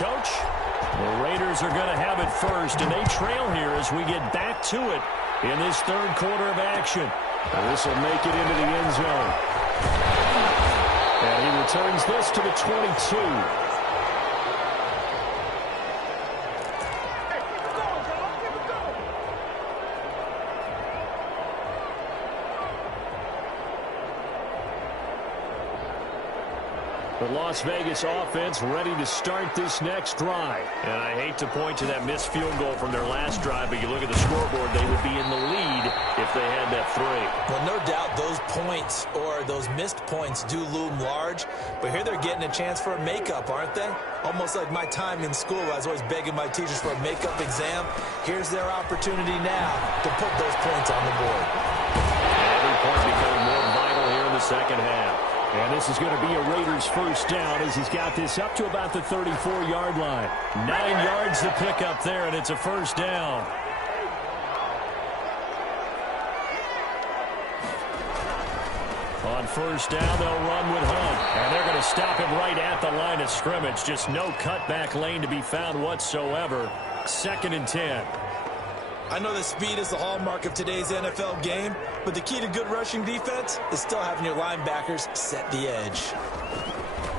Coach? The Raiders are going to have it first, and they trail here as we get back to it in this third quarter of action. And this will make it into the end zone. And he returns this to the 22. The Las Vegas offense ready to start this next drive. And I hate to point to that missed field goal from their last drive, but you look at the scoreboard, they would be in the lead if they had that three. Well, no doubt those points or those missed points do loom large, but here they're getting a chance for a makeup, aren't they? Almost like my time in school, I was always begging my teachers for a makeup exam. Here's their opportunity now to put those points on the board. And every point becoming more vital here in the second half. And this is going to be a Raiders first down as he's got this up to about the 34-yard line. 9 yards to pick up there, and it's a first down. On first down, they'll run with Hunt. And they're going to stop him right at the line of scrimmage. Just no cutback lane to be found whatsoever. 2nd and 10. I know that speed is the hallmark of today's NFL game, but the key to good rushing defense is still having your linebackers set the edge.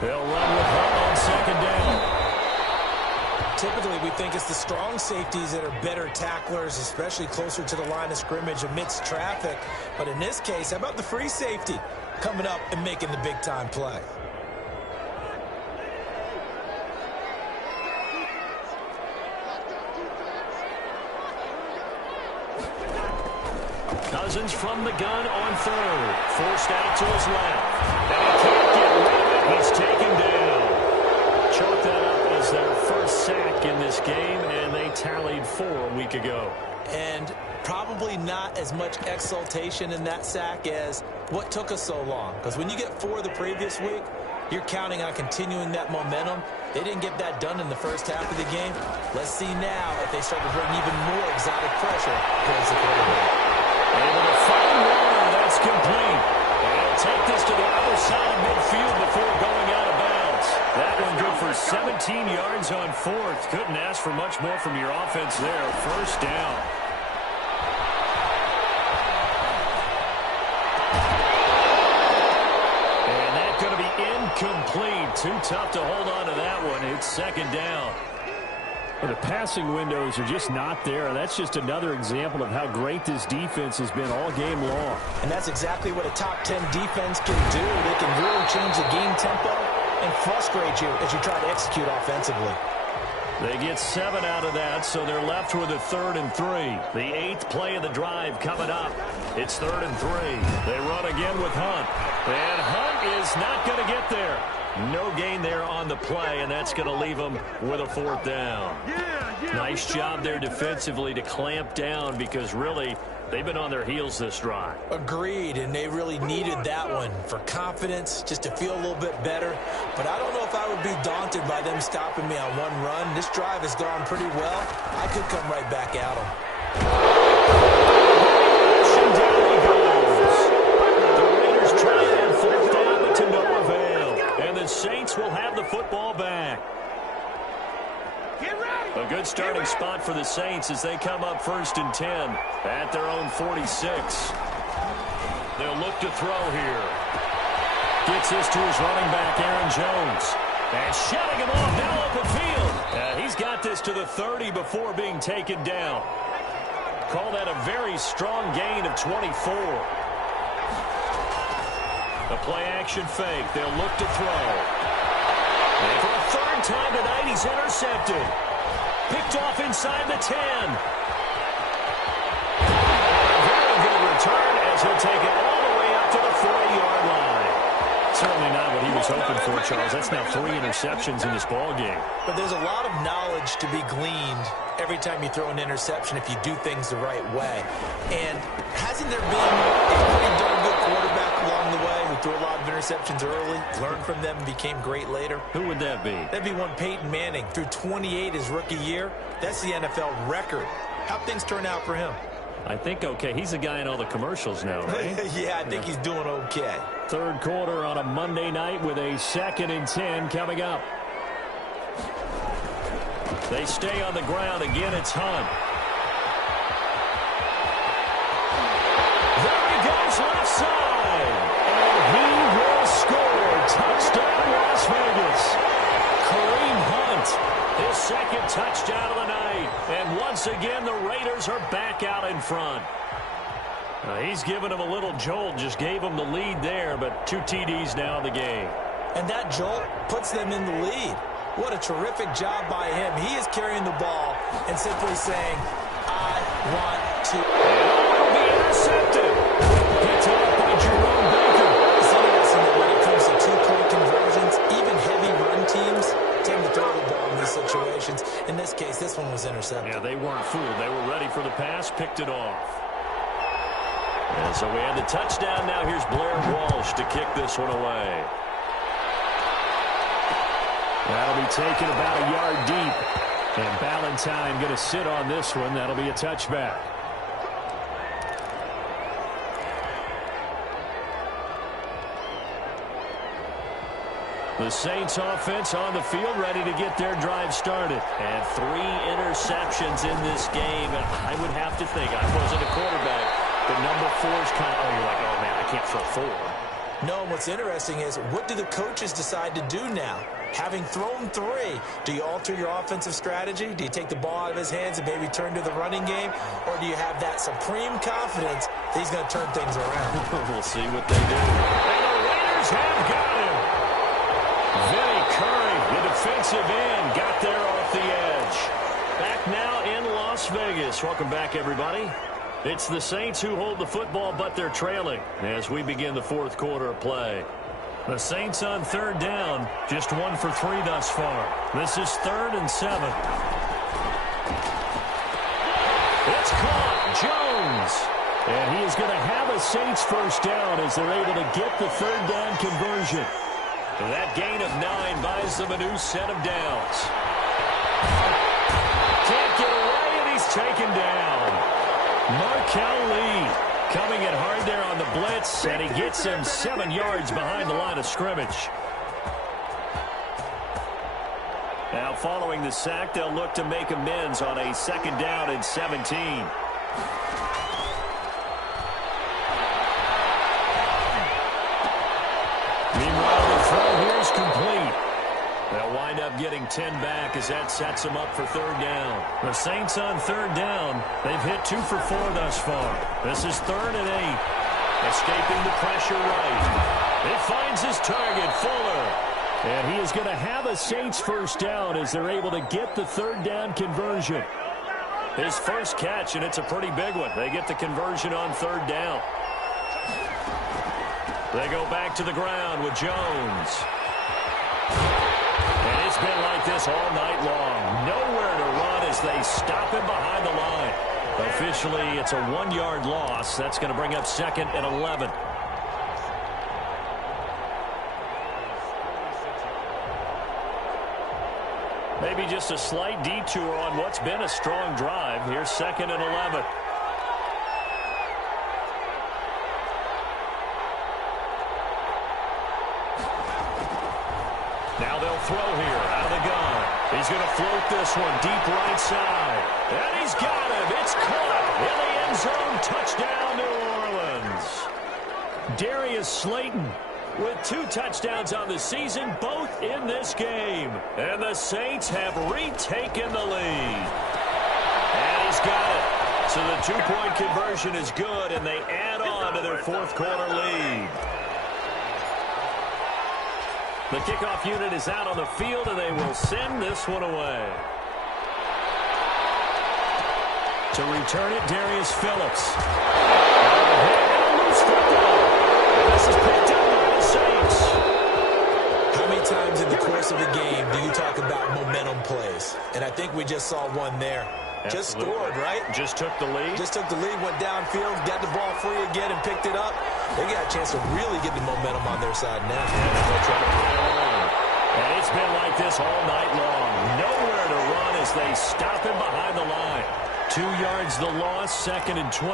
They'll run with Hunt on 2nd down. Typically, we think it's the strong safeties that are better tacklers, especially closer to the line of scrimmage amidst traffic. But in this case, how about the free safety coming up and making the big-time play? Cousins from the gun on 3rd. Forced out to his left. And he can't get rid of it. He's taken down. Chalk that up as their first sack in this game, and they tallied 4 a week ago. And probably not as much exultation in that sack as what took us so long. Because when you get 4 the previous week, you're counting on continuing that momentum. They didn't get that done in the first half of the game. Let's see now if they start to bring even more exotic pressure towards the quarterback. Able to find Warner. That's complete. And he'll take this to the other side of midfield before going out of bounds. That one good for 17 yards on 4th. Couldn't ask for much more from your offense there. First down. And that's going to be incomplete. Too tough to hold on to that one. It's 2nd down. The passing windows are just not there. That's just another example of how great this defense has been all game long. And that's exactly what a top 10 defense can do. They can really change the game tempo and frustrate you as you try to execute offensively. They get 7 out of that, so they're left with a 3rd and 3. The 8th play of the drive coming up. It's 3rd and 3. They run again with Hunt. And Hunt is not going to get there. No gain there on the play, and that's going to leave them with a 4th down. Nice job there defensively to clamp down because really they've been on their heels this drive. Agreed, and they really needed that one for confidence, just to feel a little bit better. But I don't know if I would be daunted by them stopping me on one run. This drive has gone pretty well. I could come right back at them. Down he goes. The Raiders try that 4th down, but to no avail. And the Saints will have the football back. A good starting spot for the Saints as they come up 1st and 10 at their own 46. They'll look to throw here. Gets this to his running back, Aaron Jones. And shutting him off now open field. He's got this to the 30 before being taken down. Call that a very strong gain of 24. The play-action fake. They'll look to throw. And for a 3rd time tonight, he's intercepted. Picked off inside the 10. Very good return as he'll take it all the way up to the 40-yard line. Certainly not what he was hoping for, Charles. That's now 3 interceptions in this ball game. But there's a lot of knowledge to be gleaned every time you throw an interception if you do things the right way. And hasn't there been a pretty darn good quarterback along the way who threw a lot of interceptions early, learned from them, and became great later? Who would that be? That'd be one Peyton Manning. Threw 28 his rookie year. That's the NFL record. How'd things turn out for him? I think okay. He's the guy in all the commercials now, right? Yeah, I think he's doing okay. 3rd quarter on a Monday night with a 2nd and 10 coming up. They stay on the ground. Again, it's Hunt. There he goes left side. And he will score. Touchdown, Las Vegas. Kareem Hunt, his second touchdown of the night. And once again, the Raiders are back out in front. He's given him a little jolt, just gave him the lead there, but 2 TDs now in the game. And that jolt puts them in the lead. What a terrific job by him. He is carrying the ball and simply saying, I want to. And will be intercepted. Picked up by Jerome Baker. It's interesting that when it comes to 2-point conversions, even heavy run teams tend to throw the ball in these situations. In this case, this one was intercepted. Yeah, they weren't fooled. They were ready for the pass, picked it off. And so we had the touchdown. Now here's Blair Walsh to kick this one away. That'll be taken about a yard deep. And Ballantyne going to sit on this one. That'll be a touchback. The Saints offense on the field, ready to get their drive started. And 3 interceptions in this game. And I would have to think, I wasn't a quarterback, but number 4 is kind of, you're like, oh, man, I can't throw 4. No, what's interesting is, what do the coaches decide to do now? Having thrown 3, do you alter your offensive strategy? Do you take the ball out of his hands and maybe turn to the running game? Or do you have that supreme confidence that he's going to turn things around? We'll see what they do. And the Raiders have got him. Vinny Curry, the defensive end, got there off the edge. Back now in Las Vegas. Welcome back, everybody. It's the Saints who hold the football, but they're trailing as we begin the 4th quarter of play. The Saints on 3rd down, just 1 for 3 thus far. This is 3rd and 7. It's caught, Jones. And he is going to have a Saints first down as they're able to get the 3rd down conversion. That gain of 9 buys them a new set of downs. Can't get away, and he's taken down. Markel Lee coming in hard there on the blitz, and he gets him 7 yards behind the line of scrimmage. Now following the sack, they'll look to make amends on a 2nd down and 17. Meanwhile, the throw here is complete. They'll wind up getting 10 back as that sets them up for 3rd down. The Saints on 3rd down. They've hit 2 for 4 thus far. This is 3rd and 8. Escaping the pressure right. It finds his target, Fuller. And he is going to have a Saints first down as they're able to get the 3rd down conversion. His first catch, and it's a pretty big one. They get the conversion on 3rd down. They go back to the ground with Jones. And it's been like this all night long. Nowhere to run as they stop him behind the line. Officially, it's a 1-yard loss. That's going to bring up 2nd and 11. Maybe just a slight detour on what's been a strong drive. Here's 2nd and 11. Now they'll throw here out of the gun. He's going to float this one deep right side. And he's got him. It's caught in the end zone. Touchdown, New Orleans. Darius Slayton with 2 touchdowns on the season, both in this game. And the Saints have retaken the lead. And he's got it. So the 2-point conversion is good, and they add on to their 4th quarter lead. The kickoff unit is out on the field, and they will send this one away. To return it, Darius Phillips. Loose football. This is picked up by the Saints. How many times in the course of a game do you talk about momentum plays? And I think we just saw one there. Absolutely. Just scored, right? Just took the lead. Just took the lead, went downfield, got the ball free again, and picked it up. They got a chance to really get the momentum on their side now. And it's been like this all night long. Nowhere to run as they stop him behind the line. 2 yards the loss, 2nd and 12.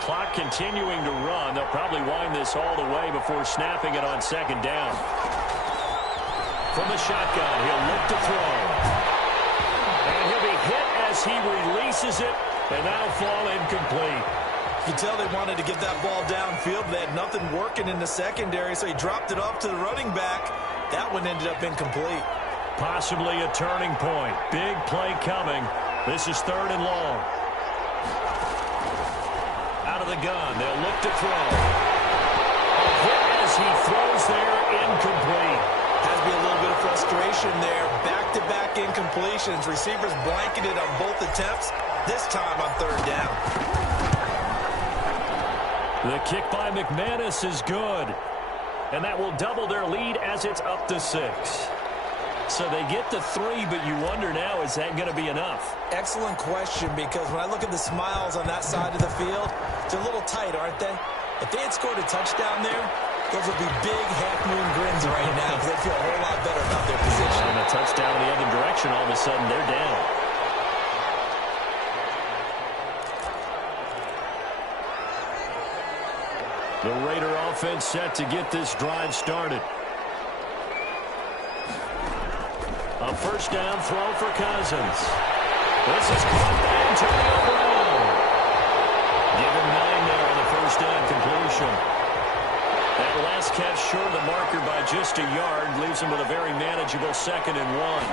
Clock continuing to run. They'll probably wind this all the way before snapping it on 2nd down. From the shotgun, he'll look to throw. releases it, and that'll fall incomplete. You can tell they wanted to get that ball downfield, but they had nothing working in the secondary, so he dropped it off to the running back. That one ended up incomplete. Possibly a turning point. Big play coming. This is 3rd and long. Out of the gun, they'll look to throw. A hit as he throws there, incomplete. Has to be a little bit of frustration there. Back-to-back incompletions. Receivers blanketed on both attempts, this time on 3rd down. The kick by McManus is good. And that will double their lead as it's up to 6. So they get to 3, but you wonder now, is that going to be enough? Excellent question, because when I look at the smiles on that side of the field, they're a little tight, aren't they? If they had scored a touchdown there, those would be big half-moon grins right now because they feel a whole lot better about their position. And a touchdown in the other direction, all of a sudden they're down. The Raider offense set to get this drive started. A 1st down throw for Cousins. This is caught by Antonio Brown. Give him 9 there on the 1st down completion. That last catch short of the marker by just a yard leaves him with a very manageable 2nd and 1.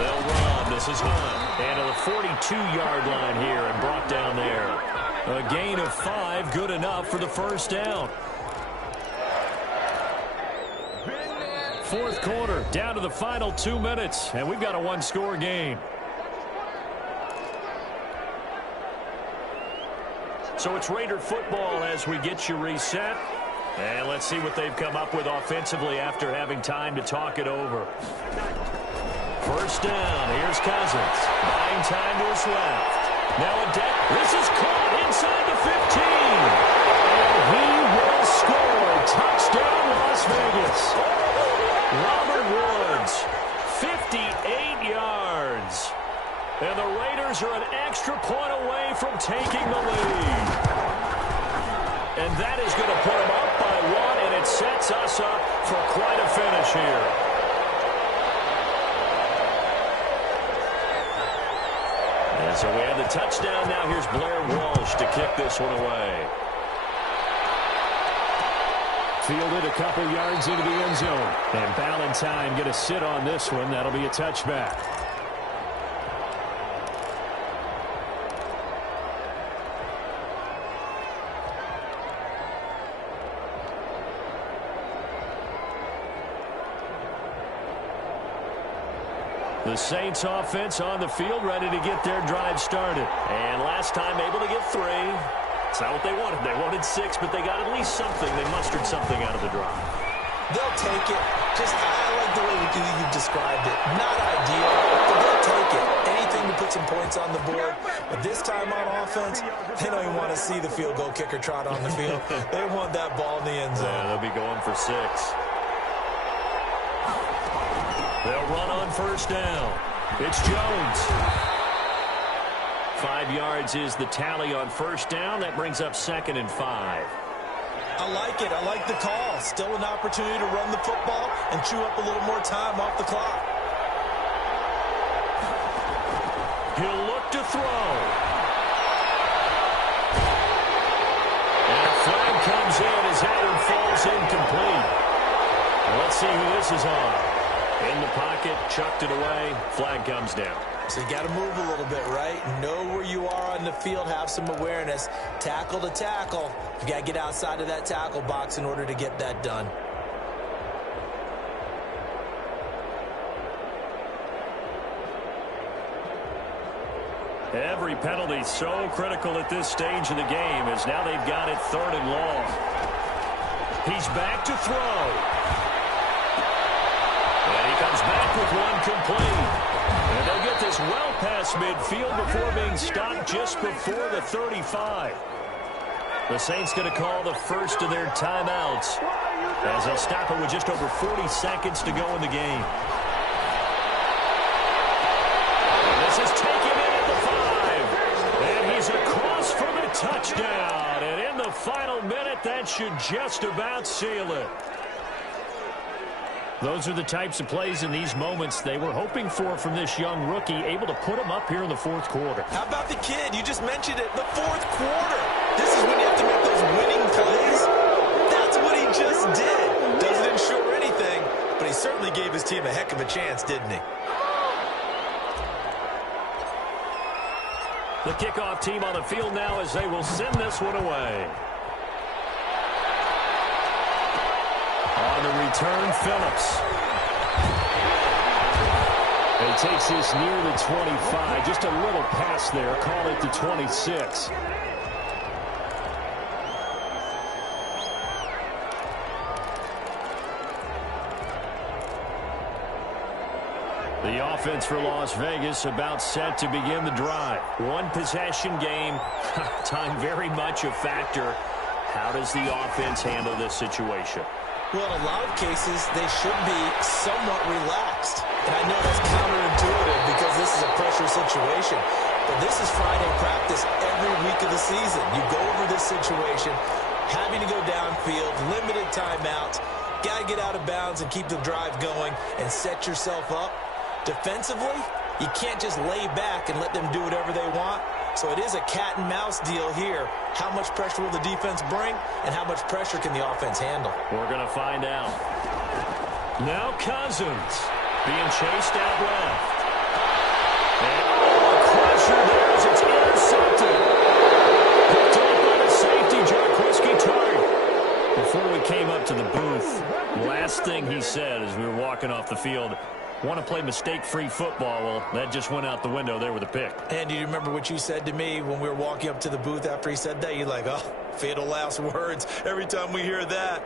They'll run. This is Hunt. And to the 42-yard line here and brought down there. A gain of 5, good enough for the 1st down. 4th quarter, down to the final 2 minutes, and we've got a 1-score game. So it's Raider football as we get you reset. And let's see what they've come up with offensively after having time to talk it over. 1st down, here's Cousins. Buying time to his left. Now a deck. This is caught inside the 15. And he will score. Touchdown, Las Vegas. Robert Woods, 58 yards. And the Raiders are an extra point away from taking the lead. And that is going to put them up by 1, and it sets us up for quite a finish here. And so we have the touchdown. Now here's Blair Walsh to kick this one away. Fielded a couple yards into the end zone. And Ballantyne going to sit on this one. That'll be a touchback. The Saints offense on the field, ready to get their drive started. And last time able to get 3. It's not what they wanted. They wanted 6, but they got at least something. They mustered something out of the drive. They'll take it. Just, I like the way you described it. Not ideal, but they'll take it. Anything to put some points on the board. But this time on offense, they don't even want to see the field goal kicker trot on the field. They want that ball in the end zone. Yeah, they'll be going for 6. They'll run on 1st down. It's Jones. 5 yards is the tally on 1st down. That brings up 2nd and 5. I like it. I like the call. Still an opportunity to run the football and chew up a little more time off the clock. He'll look to throw. And a flag comes in as that one falls incomplete. Let's see who this is on. In the pocket, chucked it away, flag comes down. So you got to move a little bit, right? Know where you are on the field, have some awareness. Tackle to tackle. You got to get outside of that tackle box in order to get that done. Every penalty so critical at this stage of the game as now they've got it 3rd and long. He's back to throw. And he comes back with one complete. And they'll get this well past midfield before being stopped just before the 35. The Saints going to call the first of their timeouts as they'll stop it with just over 40 seconds to go in the game. And this is taken in at the 5. And he's across for the touchdown. And in the final minute, that should just about seal it. Those are the types of plays in these moments they were hoping for from this young rookie, able to put him up here in the fourth quarter. How about the kid? You just mentioned it, the fourth quarter. This is when you have to make those winning plays. That's what he just did. Doesn't ensure anything, but he certainly gave his team a heck of a chance, didn't he? The kickoff team on the field now as they will send this one away. On the return, Phillips. He takes this near the 25. Just a little pass there. Call it the 26. The offense for Las Vegas about set to begin the drive. One possession game. Time very much a factor. How does the offense handle this situation? Well, in a lot of cases, they should be somewhat relaxed. And I know that's counterintuitive because this is a pressure situation. But this is Friday practice every week of the season. You go over this situation, having to go downfield, limited timeouts, got to get out of bounds and keep the drive going and set yourself up. Defensively, you can't just lay back and let them do whatever they want. So it is a cat and mouse deal here. How much pressure will the defense bring, and how much pressure can the offense handle? We're going to find out. Now Cousins being chased out left. And a crusher there as it's intercepted. Picked up by the safety, Jarquiski Tartt. Before we came up to the booth, last thing he said as we were walking off the field, want to play mistake-free football. Well, that just went out the window there with a pick. And do you remember what you said to me when we were walking up to the booth after he said that? You're like, oh, fatal last words. Every time we hear that,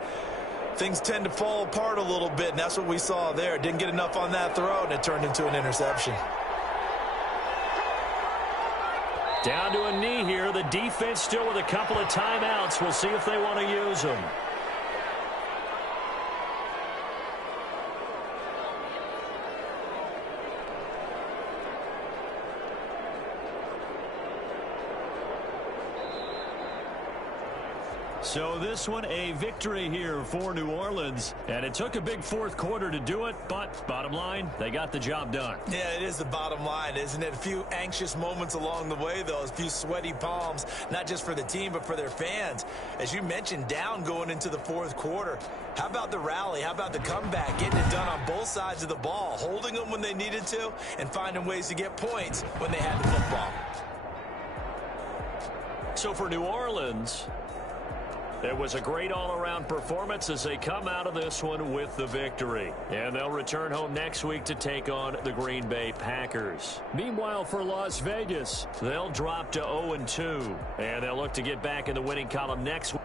things tend to fall apart a little bit, and that's what we saw there. Didn't get enough on that throw, and it turned into an interception. Down to a knee here. The defense still with a couple of timeouts. We'll see if they want to use them. So this one a victory here for New Orleans. And it took a big fourth quarter to do it, but bottom line, they got the job done. Yeah, it is the bottom line, isn't it? A few anxious moments along the way, though. A few sweaty palms, not just for the team, but for their fans. As you mentioned, down going into the fourth quarter. How about the rally? How about the comeback? Getting it done on both sides of the ball, holding them when they needed to, and finding ways to get points when they had the football. So for New Orleans, it was a great all-around performance as they come out of this one with the victory. And they'll return home next week to take on the Green Bay Packers. Meanwhile, for Las Vegas, they'll drop to 0-2. And they'll look to get back in the winning column next week.